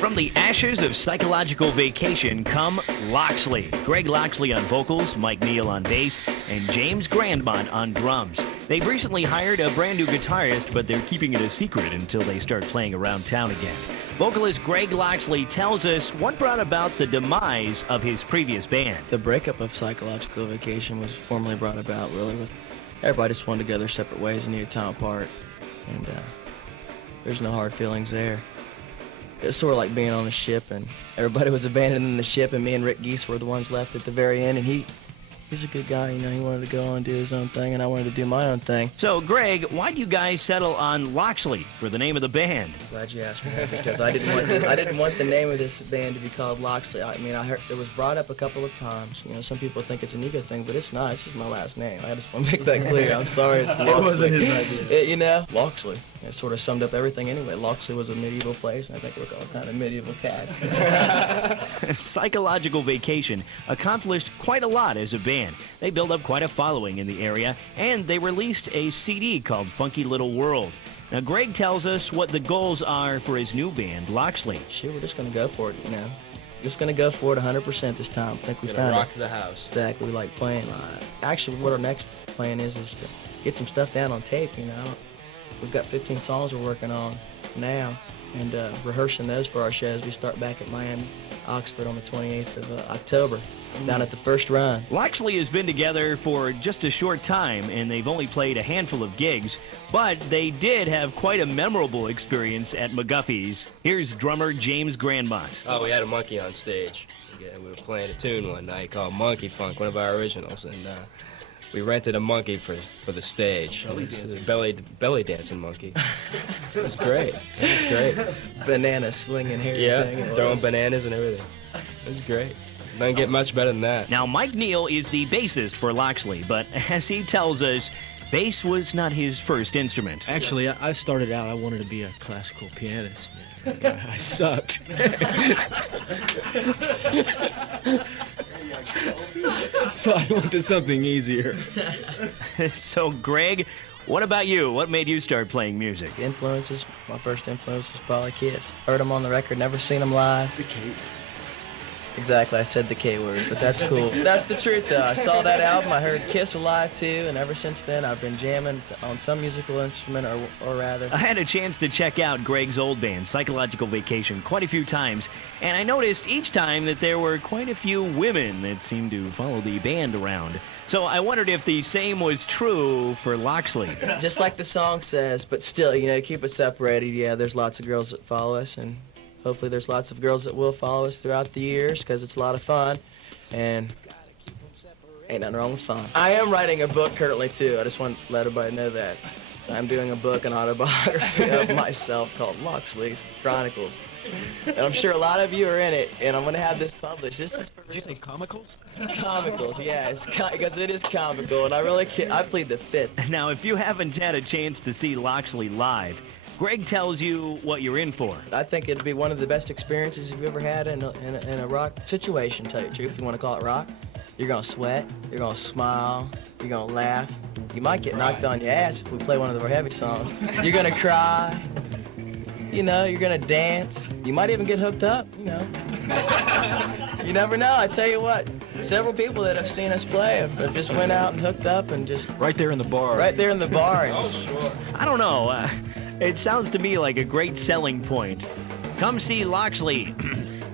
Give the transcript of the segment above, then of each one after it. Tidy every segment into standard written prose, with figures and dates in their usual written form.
From the ashes of psychological vacation come Loxley. Greg Loxley on vocals, Mike Neal on bass, and James Grandmont on drums. They've recently hired a brand new guitarist, but they're keeping it a secret until they start playing around town again. Vocalist Greg Loxley tells us what brought about the demise of his previous band. The breakup of Psychological Vacation was formally brought about really with everybody just wanted to go their separate ways and needed time apart. And there's no hard feelings there. It's sort of like being on a ship and everybody was abandoning the ship and me and Rick Geese were the ones left at the very end, and he's a good guy, you know, he wanted to go on and do his own thing and I wanted to do my own thing. So, Greg, why'd you guys settle on Loxley for the name of the band? Glad you asked me that because I didn't want the name of this band to be called Loxley. I mean, I heard it was brought up a couple of times. You know, some people think it's an ego thing, but it's not. It's just my last name. I just want to make that clear. I'm sorry, it's Loxley. It wasn't his idea. You know, Loxley. It sort of summed up everything anyway. Loxley was a medieval place, and I think we're all kind of medieval cats. Psychological Vacation accomplished quite a lot as a band. They built up quite a following in the area, and they released a CD called Funky Little World. Now, Greg tells us what the goals are for his new band, Loxley. Sure, we're just going to go for it, you know. Just going to go for it 100% this time. I think we found rock it. the house. Exactly, we like playing. Actually, what our next plan is to get some stuff down on tape, you know. We've got 15 songs we're working on now and rehearsing those for our shows. We start back at Miami, Oxford on the 28th of October, down at the First Run. Loxley has been together for just a short time, and they've only played a handful of gigs, but they did have quite a memorable experience at McGuffey's. Here's drummer James Grandmont. Oh, we had a monkey on stage. Yeah, we were playing a tune one night called Monkey Funk, one of our originals, and we rented a monkey for the stage. It was a belly dancing monkey. It was great. It was great. Banana slinging here. Yeah, throwing bananas and everything. It was great. Doesn't get much better than that. Now, Mike Neal is the bassist for Loxley, but as he tells us, bass was not his first instrument. Actually, I started out, I wanted to be a classical pianist. I sucked. So I went to something easier. So, Greg, what about you? What made you start playing music? Influences, my first influence was probably Kiss. Heard them on the record, never seen them live. The K. Exactly, I said the K word, but that's cool. That's the truth, though. I saw that album, I heard Kiss alive, too, and ever since then, I've been jamming on some musical instrument, or rather. I had a chance to check out Greg's old band, Psychological Vacation, quite a few times, and I noticed each time that there were quite a few women that seemed to follow the band around. So I wondered if the same was true for Loxley. Just like the song says, but still, you know, keep it separated. Yeah, there's lots of girls that follow us, and hopefully there's lots of girls that will follow us throughout the years because it's a lot of fun, and ain't nothing wrong with fun. I am writing a book currently, too. I just want to let everybody know that. I'm doing a book, an autobiography of myself called Loxley's Chronicles. And I'm sure a lot of you are in it, and I'm going to have this published. This is for Did you say comicals? comicals, yeah, because it is comical, and I plead the fifth. Now, if you haven't had a chance to see Loxley live, Greg tells you what you're in for. I think it'd be one of the best experiences you've ever had in a rock situation, tell you the truth, if you want to call it rock. You're going to sweat, you're going to smile, you're going to laugh. You might get knocked on your ass if we play one of our heavy songs. You're going to cry, you know, you're going to dance. You might even get hooked up, you know. You never know, I tell you what. Several people that have seen us play have just went out and hooked up and just... Right there in the bar. Right there in the bar. Oh, sure. I don't know. It sounds to me like a great selling point. Come see Loxley.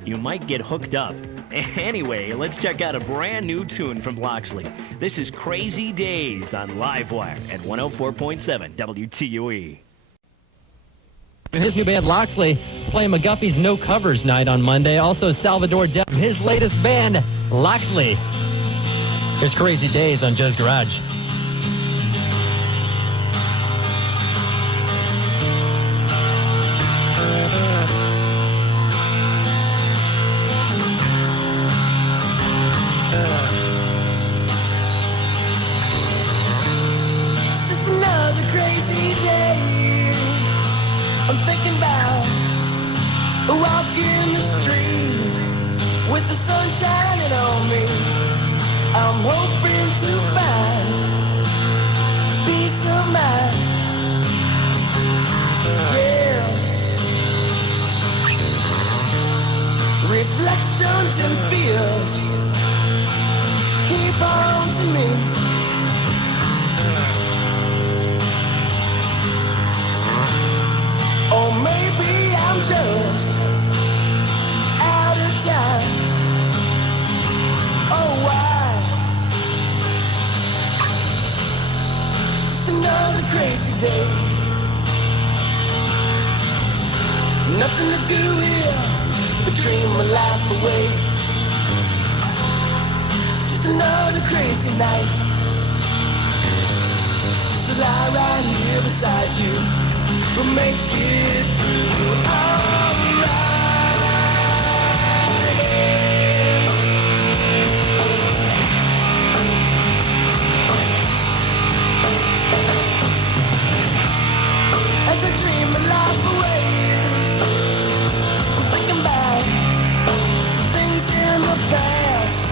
You might get hooked up. Anyway, let's check out a brand new tune from Loxley. This is Crazy Days on Livewire at 104.7 WTUE. His new band, Loxley, playing McGuffey's No Covers Night on Monday. Also, Salvador Del, his latest band, Loxley. Here's Crazy Days on Joe's Garage. It's just another crazy day. I'm thinking about a walk in the street with the sun shining on me. I'm hoping to find peace of mind. Yeah. reflections and fears keep on to me. Or maybe I'm just out of time. Oh, why? Just another crazy day. Nothing to do here but dream my life away. Just another crazy night. Just to lie right here beside you. We'll make it through alright. As I dream my life away, I'm thinking back things in the past.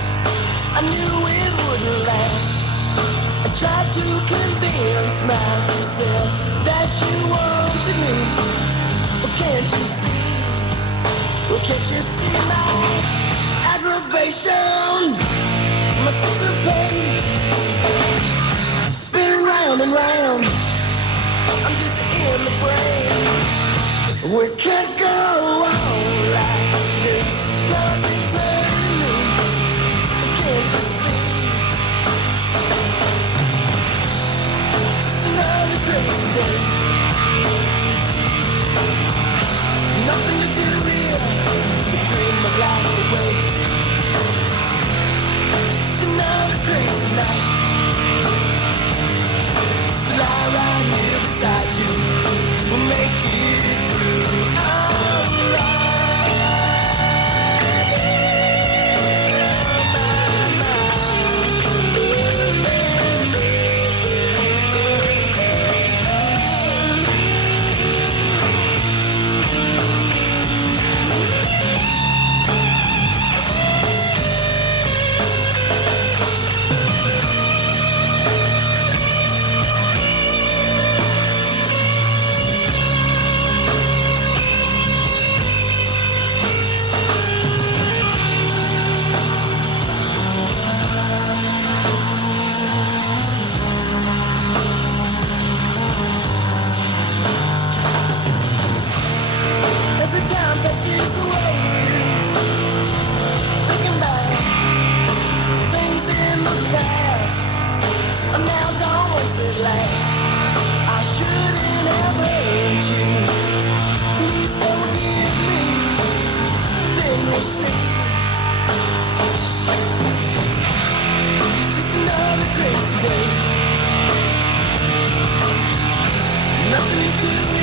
I knew it wouldn't last. I tried to convince myself that you wanted me. Well, can't you see? Well, can't you see my aggravation? My sense of pain, spin round and round. I'm dizzy in the brain. We can't go on like this, 'cause it's hurting me. Can't you see? Another crazy day. Nothing to do here but dream my life away. Just another crazy night. So lie right here beside you. We'll make it through alright. As the time passes away, thinking back things in the past are now gone once at last. I shouldn't have hurt you. Please forgive me. Then you'll see. It's just another crazy day. Nothing to do.